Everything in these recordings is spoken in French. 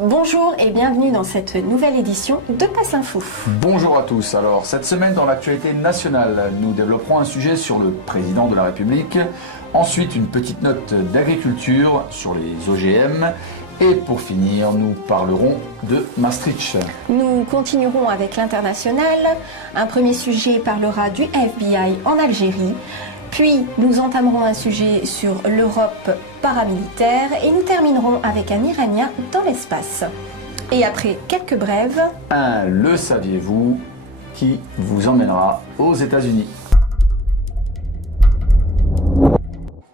Bonjour et bienvenue dans cette nouvelle édition de Passe Info. Bonjour à tous. Alors, cette semaine dans l'actualité nationale, nous développerons un sujet sur le président de la République, ensuite une petite note d'agriculture sur les OGM et pour finir, nous parlerons de Maastricht. Nous continuerons avec l'international. Un premier sujet parlera du FBI en Algérie. Puis nous entamerons un sujet sur l'Europe paramilitaire et nous terminerons avec un Iranien dans l'espace. Et après quelques brèves... Un le saviez-vous qui vous emmènera aux États-Unis.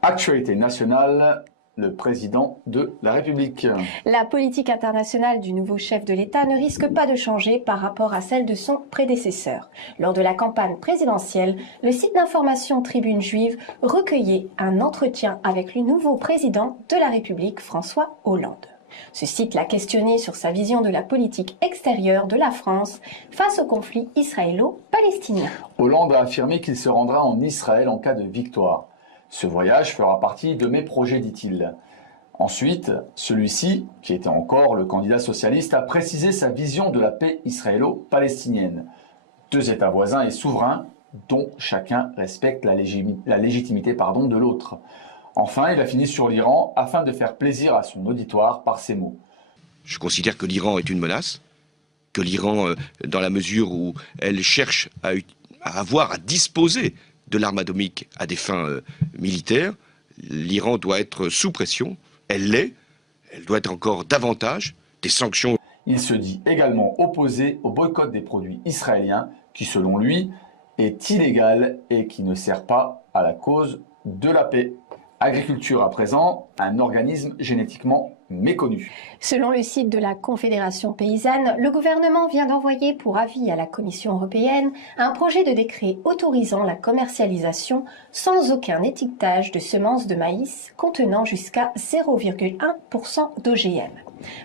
Actualité nationale, le président de la République. La politique internationale du nouveau chef de l'État ne risque pas de changer par rapport à celle de son prédécesseur. Lors de la campagne présidentielle, le site d'information Tribune Juive recueillait un entretien avec le nouveau président de la République, François Hollande. Ce site l'a questionné sur sa vision de la politique extérieure de la France face au conflit israélo-palestinien. Hollande a affirmé qu'il se rendra en Israël en cas de victoire. Ce voyage fera partie de mes projets, dit-il. Ensuite, celui-ci, qui était encore le candidat socialiste, a précisé sa vision de la paix israélo-palestinienne. Deux États voisins et souverains, dont chacun respecte la légitimité de l'autre. Enfin, il a fini sur l'Iran afin de faire plaisir à son auditoire par ces mots. Je considère que l'Iran est une menace, que l'Iran, dans la mesure où elle cherche à disposer de l'arme atomique à des fins militaires, l'Iran doit être sous pression, elle l'est, elle doit être encore davantage, des sanctions. Il se dit également opposé au boycott des produits israéliens qui, selon lui, est illégal et qui ne sert pas à la cause de la paix. Agriculture à présent, un organisme génétiquement méconnu. Selon le site de la Confédération paysanne, le gouvernement vient d'envoyer pour avis à la Commission européenne un projet de décret autorisant la commercialisation sans aucun étiquetage de semences de maïs contenant jusqu'à 0,1% d'OGM.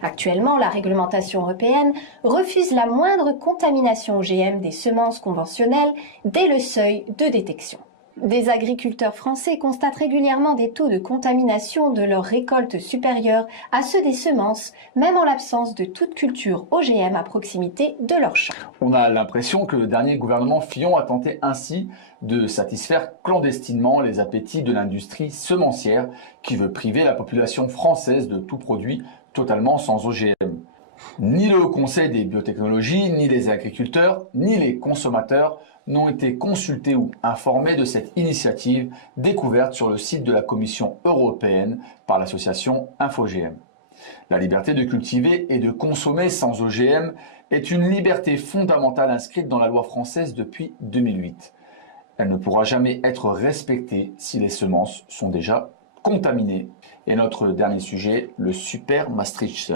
Actuellement, la réglementation européenne refuse la moindre contamination OGM des semences conventionnelles dès le seuil de détection. Des agriculteurs français constatent régulièrement des taux de contamination de leurs récoltes supérieurs à ceux des semences, même en l'absence de toute culture OGM à proximité de leurs champs. On a l'impression que le dernier gouvernement Fillon a tenté ainsi de satisfaire clandestinement les appétits de l'industrie semencière qui veut priver la population française de tout produit totalement sans OGM. Ni le Conseil des biotechnologies, ni les agriculteurs, ni les consommateurs n'ont été consultés ou informés de cette initiative découverte sur le site de la Commission européenne par l'association InfoGM. La liberté de cultiver et de consommer sans OGM est une liberté fondamentale inscrite dans la loi française depuis 2008. Elle ne pourra jamais être respectée si les semences sont déjà contaminées. Et notre dernier sujet, le super Maastricht.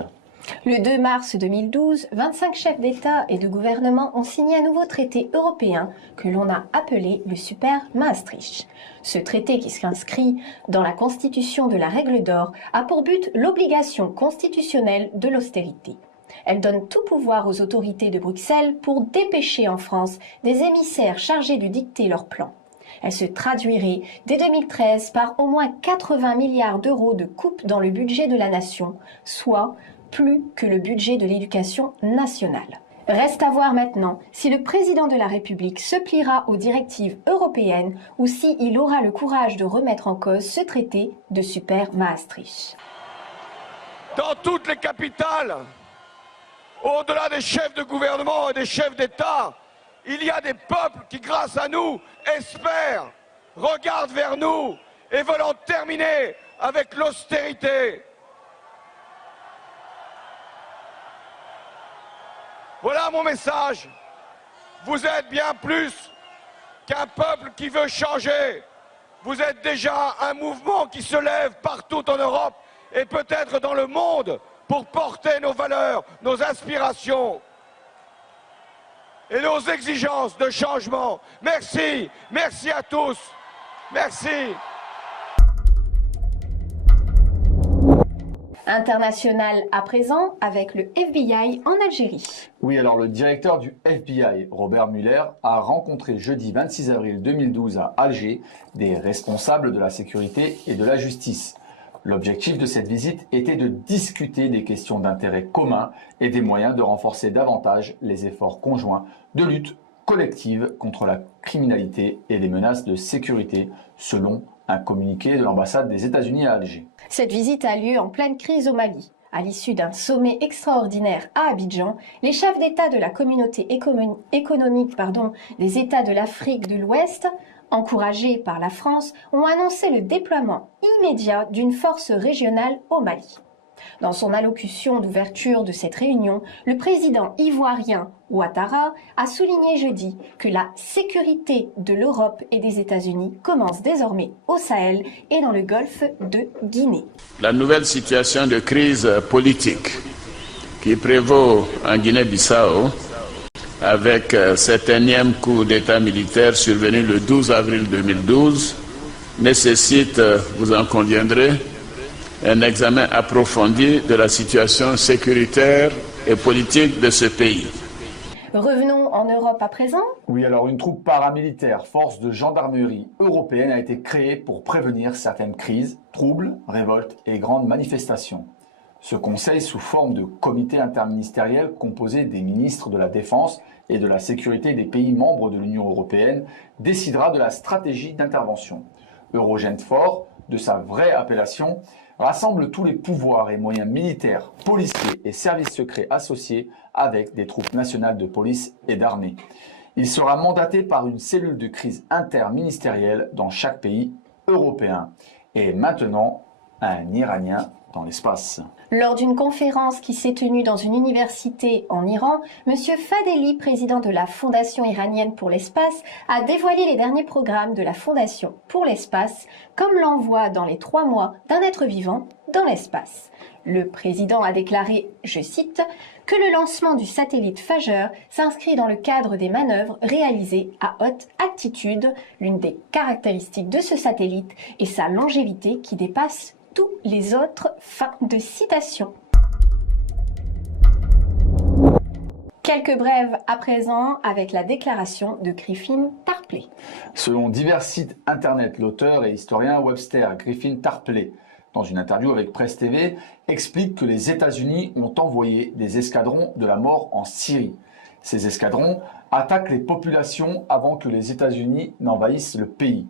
Le 2 mars 2012, 25 chefs d'État et de gouvernement ont signé un nouveau traité européen que l'on a appelé le Super Maastricht. Ce traité, qui s'inscrit dans la constitution de la règle d'or, a pour but l'obligation constitutionnelle de l'austérité. Elle donne tout pouvoir aux autorités de Bruxelles pour dépêcher en France des émissaires chargés de dicter leurs plans. Elle se traduirait dès 2013 par au moins 80 milliards d'euros de coupes dans le budget de la nation, soit plus que le budget de l'éducation nationale. Reste à voir maintenant si le président de la République se pliera aux directives européennes ou s'il aura le courage de remettre en cause ce traité de Super Maastricht. Dans toutes les capitales, au-delà des chefs de gouvernement et des chefs d'État, il y a des peuples qui, grâce à nous, espèrent, regardent vers nous et veulent en terminer avec l'austérité. Voilà mon message. Vous êtes bien plus qu'un peuple qui veut changer. Vous êtes déjà un mouvement qui se lève partout en Europe et peut-être dans le monde pour porter nos valeurs, nos aspirations et nos exigences de changement. Merci, merci à tous. Merci. International à présent avec le FBI en Algérie. Oui, alors le directeur du FBI, Robert Mueller, a rencontré jeudi 26 avril 2012 à Alger des responsables de la sécurité et de la justice. L'objectif de cette visite était de discuter des questions d'intérêt commun et des moyens de renforcer davantage les efforts conjoints de lutte collective contre la criminalité et les menaces de sécurité, selon un communiqué de l'ambassade des États-Unis à Alger. Cette visite a lieu en pleine crise au Mali. À l'issue d'un sommet extraordinaire à Abidjan, les chefs d'État de la communauté économique des États de l'Afrique de l'Ouest, encouragés par la France, ont annoncé le déploiement immédiat d'une force régionale au Mali. Dans son allocution d'ouverture de cette réunion, le président ivoirien Ouattara a souligné jeudi que la sécurité de l'Europe et des États-Unis commence désormais au Sahel et dans le golfe de Guinée. La nouvelle situation de crise politique qui prévaut en Guinée-Bissau, avec cet énième coup d'État militaire survenu le 12 avril 2012, nécessite, vous en conviendrez, un examen approfondi de la situation sécuritaire et politique de ce pays. Revenons en Europe à présent. Oui, alors une troupe paramilitaire, force de gendarmerie européenne, a été créée pour prévenir certaines crises, troubles, révoltes et grandes manifestations. Ce conseil, sous forme de comité interministériel composé des ministres de la Défense et de la Sécurité des pays membres de l'Union européenne, décidera de la stratégie d'intervention. Eurogentfor, de sa vraie appellation, rassemble tous les pouvoirs et moyens militaires, policiers et services secrets associés avec des troupes nationales de police et d'armée. Il sera mandaté par une cellule de crise interministérielle dans chaque pays européen. Et maintenant, un Iranien dans l'espace. Lors d'une conférence qui s'est tenue dans une université en Iran, M. Fadeli, président de la Fondation iranienne pour l'espace, a dévoilé les derniers programmes de la Fondation pour l'espace, comme l'envoi dans les 3 mois d'un être vivant dans l'espace. Le président a déclaré, je cite, que le lancement du satellite Fajer s'inscrit dans le cadre des manœuvres réalisées à haute altitude. L'une des caractéristiques de ce satellite est sa longévité qui dépasse tous les autres. Fin de citation. Quelques brèves à présent avec la déclaration de Griffin Tarpley. Selon divers sites internet, l'auteur et historien Webster Griffin Tarpley, dans une interview avec Presse TV, explique que les États-Unis ont envoyé des escadrons de la mort en Syrie. Ces escadrons attaquent les populations avant que les États-Unis n'envahissent le pays.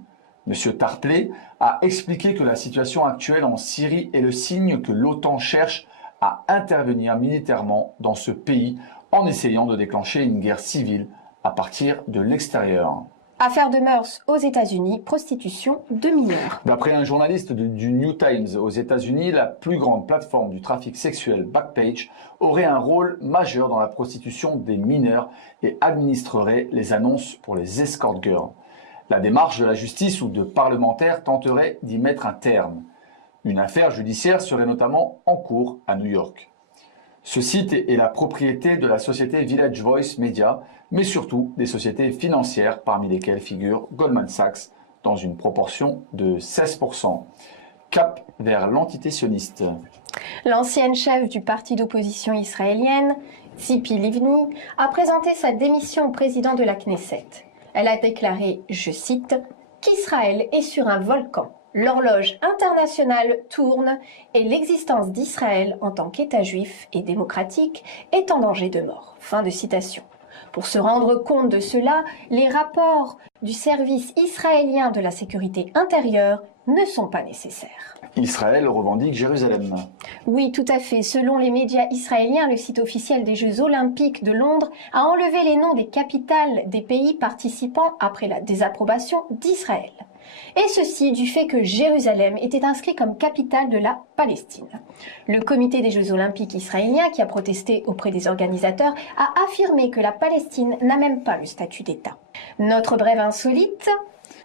M. Tarpley a expliqué que la situation actuelle en Syrie est le signe que l'OTAN cherche à intervenir militairement dans ce pays en essayant de déclencher une guerre civile à partir de l'extérieur. Affaire de mœurs aux États-Unis, prostitution de mineurs. D'après un journaliste du New Times aux États-Unis, la plus grande plateforme du trafic sexuel Backpage aurait un rôle majeur dans la prostitution des mineurs et administrerait les annonces pour les escort girls. La démarche de la justice ou de parlementaires tenterait d'y mettre un terme. Une affaire judiciaire serait notamment en cours à New York. Ce site est la propriété de la société Village Voice Media, mais surtout des sociétés financières parmi lesquelles figure Goldman Sachs dans une proportion de 16%. Cap vers l'entité sioniste. L'ancienne chef du parti d'opposition israélienne, Tzipi Livni, a présenté sa démission au président de la Knesset. Elle a déclaré, je cite, qu'Israël est sur un volcan. L'horloge internationale tourne et l'existence d'Israël en tant qu'État juif et démocratique est en danger de mort. Fin de citation. Pour se rendre compte de cela, les rapports du service israélien de la sécurité intérieure ne sont pas nécessaires. Israël revendique Jérusalem. Oui, tout à fait. Selon les médias israéliens, le site officiel des Jeux Olympiques de Londres a enlevé les noms des capitales des pays participants après la désapprobation d'Israël. Et ceci du fait que Jérusalem était inscrit comme capitale de la Palestine. Le comité des Jeux Olympiques israéliens, qui a protesté auprès des organisateurs, a affirmé que la Palestine n'a même pas le statut d'État. Notre brève insolite.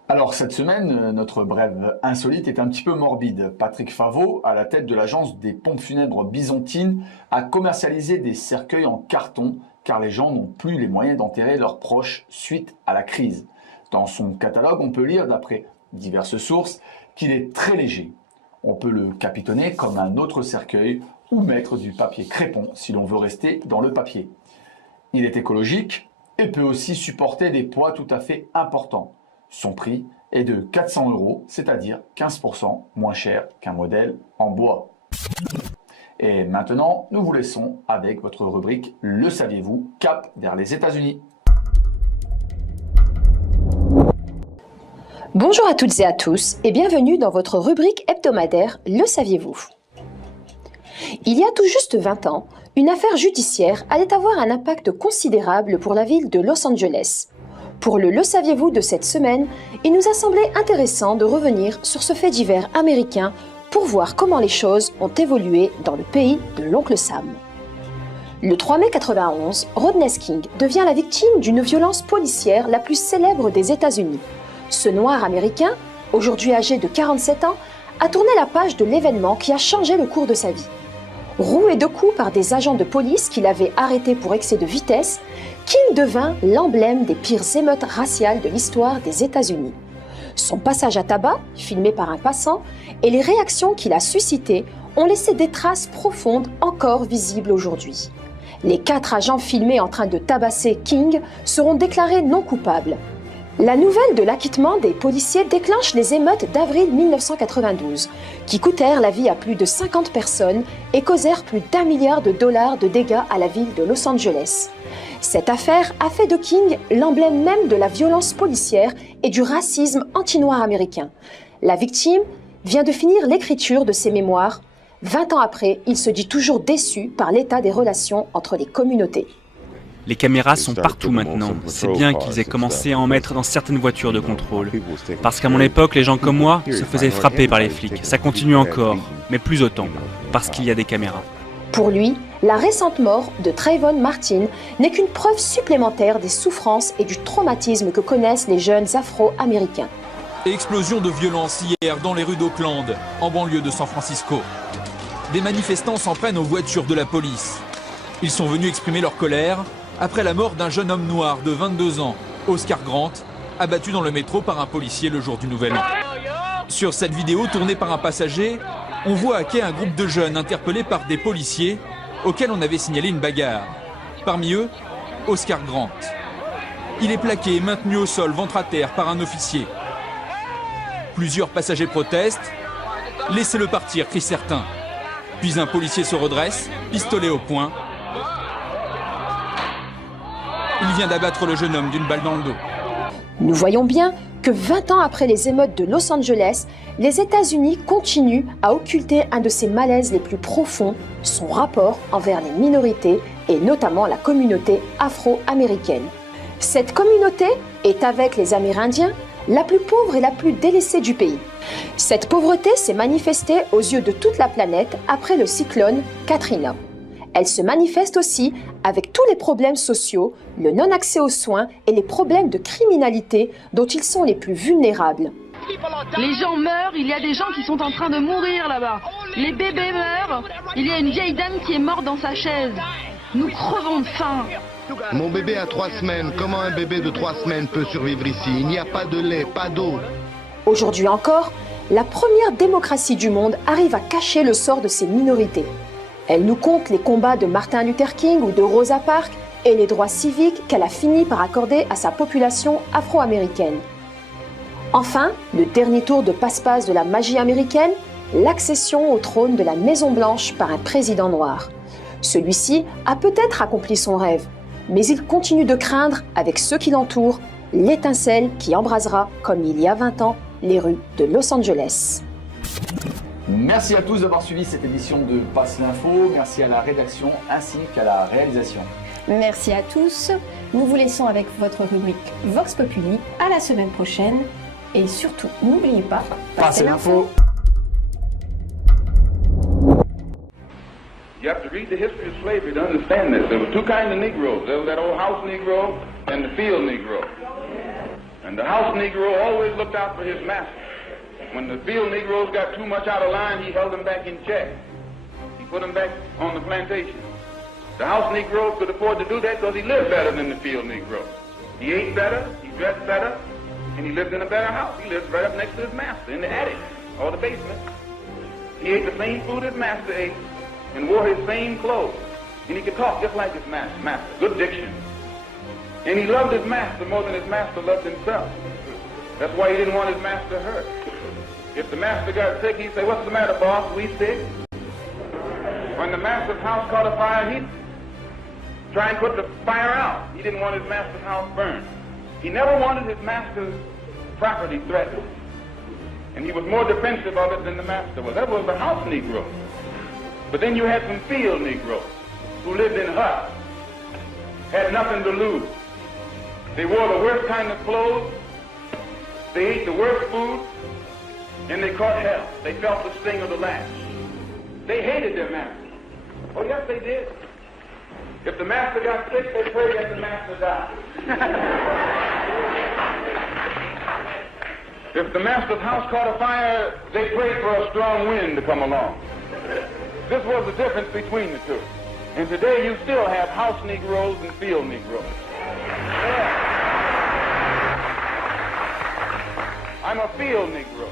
Alors cette semaine, notre brève insolite est un petit peu morbide. Patrick Favot, à la tête de l'agence des pompes funèbres byzantines, a commercialisé des cercueils en carton car les gens n'ont plus les moyens d'enterrer leurs proches suite à la crise. Dans son catalogue, on peut lire, d'après diverses sources, qu'il est très léger. On peut le capitonner comme un autre cercueil ou mettre du papier crépon si l'on veut rester dans le papier. Il est écologique et peut aussi supporter des poids tout à fait importants. Son prix est de 400 €, c'est-à-dire 15% moins cher qu'un modèle en bois. Et maintenant, nous vous laissons avec votre rubrique Le saviez-vous, cap vers les États-Unis. Bonjour à toutes et à tous et bienvenue dans votre rubrique hebdomadaire Le saviez-vous. Il y a tout juste 20 ans, une affaire judiciaire allait avoir un impact considérable pour la ville de Los Angeles. Pour le saviez-vous de cette semaine, il nous a semblé intéressant de revenir sur ce fait divers américain pour voir comment les choses ont évolué dans le pays de l'oncle Sam. Le 3 mai 91, Rodney King devient la victime d'une violence policière la plus célèbre des États-Unis. Ce noir américain, aujourd'hui âgé de 47 ans, a tourné la page de l'événement qui a changé le cours de sa vie. Roué de coups par des agents de police qui l'avaient arrêté pour excès de vitesse, King devint l'emblème des pires émeutes raciales de l'histoire des États-Unis. Son passage à tabac, filmé par un passant, et les réactions qu'il a suscitées ont laissé des traces profondes encore visibles aujourd'hui. Les 4 agents filmés en train de tabasser King seront déclarés non coupables. La nouvelle de l'acquittement des policiers déclenche les émeutes d'avril 1992, qui coûtèrent la vie à plus de 50 personnes et causèrent plus d'1 milliard de dollars de dégâts à la ville de Los Angeles. Cette affaire a fait de King l'emblème même de la violence policière et du racisme anti-noir américain. La victime vient de finir l'écriture de ses mémoires. 20 ans après, il se dit toujours déçu par l'état des relations entre les communautés. Les caméras sont partout maintenant. C'est bien qu'ils aient commencé à en mettre dans certaines voitures de contrôle. Parce qu'à mon époque, les gens comme moi se faisaient frapper par les flics. Ça continue encore, mais plus autant, parce qu'il y a des caméras. Pour lui, la récente mort de Trayvon Martin n'est qu'une preuve supplémentaire des souffrances et du traumatisme que connaissent les jeunes afro-américains. Explosion de violence hier dans les rues d'Oakland, en banlieue de San Francisco. Des manifestants s'en prennent aux voitures de la police. Ils sont venus exprimer leur colère après la mort d'un jeune homme noir de 22 ans, Oscar Grant, abattu dans le métro par un policier le jour du Nouvel An. Sur cette vidéo tournée par un passager, on voit à quai un groupe de jeunes interpellés par des policiers auxquels on avait signalé une bagarre. Parmi eux, Oscar Grant. Il est plaqué et maintenu au sol, ventre à terre, par un officier. Plusieurs passagers protestent. « Laissez-le partir », crient certains. Puis un policier se redresse, pistolet au poing. Il vient d'abattre le jeune homme d'une balle dans le dos. Nous voyons bien que 20 ans après les émeutes de Los Angeles, les États-Unis continuent à occulter un de ces malaises les plus profonds, son rapport envers les minorités et notamment la communauté afro-américaine. Cette communauté est, avec les Amérindiens, la plus pauvre et la plus délaissée du pays. Cette pauvreté s'est manifestée aux yeux de toute la planète après le cyclone Katrina. Elle se manifeste aussi avec tous les problèmes sociaux, le non-accès aux soins et les problèmes de criminalité dont ils sont les plus vulnérables. Les gens meurent, il y a des gens qui sont en train de mourir là-bas. Les bébés meurent, il y a une vieille dame qui est morte dans sa chaise. Nous crevons de faim. Mon bébé a 3 semaines. Comment un bébé de 3 semaines peut survivre ici? Il n'y a pas de lait, pas d'eau. Aujourd'hui encore, la première démocratie du monde arrive à cacher le sort de ces minorités. Elle nous conte les combats de Martin Luther King ou de Rosa Parks et les droits civiques qu'elle a fini par accorder à sa population afro-américaine. Enfin, le dernier tour de passe-passe de la magie américaine, l'accession au trône de la Maison-Blanche par un président noir. Celui-ci a peut-être accompli son rêve, mais il continue de craindre, avec ceux qui l'entourent, l'étincelle qui embrasera, comme il y a 20 ans, les rues de Los Angeles. Merci à tous d'avoir suivi cette édition de Passe l'Info. Merci à la rédaction ainsi qu'à la réalisation. Merci à tous. Nous vous laissons avec votre rubrique Vox Populi. À la semaine prochaine. Et surtout, n'oubliez pas, Passez l'info. You have to read the history of slavery to understand this. There were 2 kinds of Negroes. There was that old house Negro and the field Negro. And the house Negro always looked out for his master. When the field Negroes got too much out of line, he held them back in check. He put them back on the plantation. The house Negro could afford to do that because he lived better than the field Negro. He ate better, he dressed better, and he lived in a better house. He lived right up next to his master in the attic or the basement. He ate the same food his master ate and wore his same clothes. And he could talk just like his master. Good diction. And he loved his master more than his master loved himself. That's why he didn't want his master hurt. If the master got sick, he'd say, "What's the matter, boss? We sick?" When the master's house caught a fire, he'd try and put the fire out. He didn't want his master's house burned. He never wanted his master's property threatened. And he was more defensive of it than the master was. That was the house Negro. But then you had some field Negroes who lived in huts, had nothing to lose. They wore the worst kind of clothes, they ate the worst food, and they caught hell. They felt the sting of the lash. They hated their master. Oh, yes, they did. If the master got sick, they prayed that the master died. If the master's house caught a fire, they prayed for a strong wind to come along. This was the difference between the two. And today you still have house Negroes and field Negroes. Yeah. I'm a field Negro.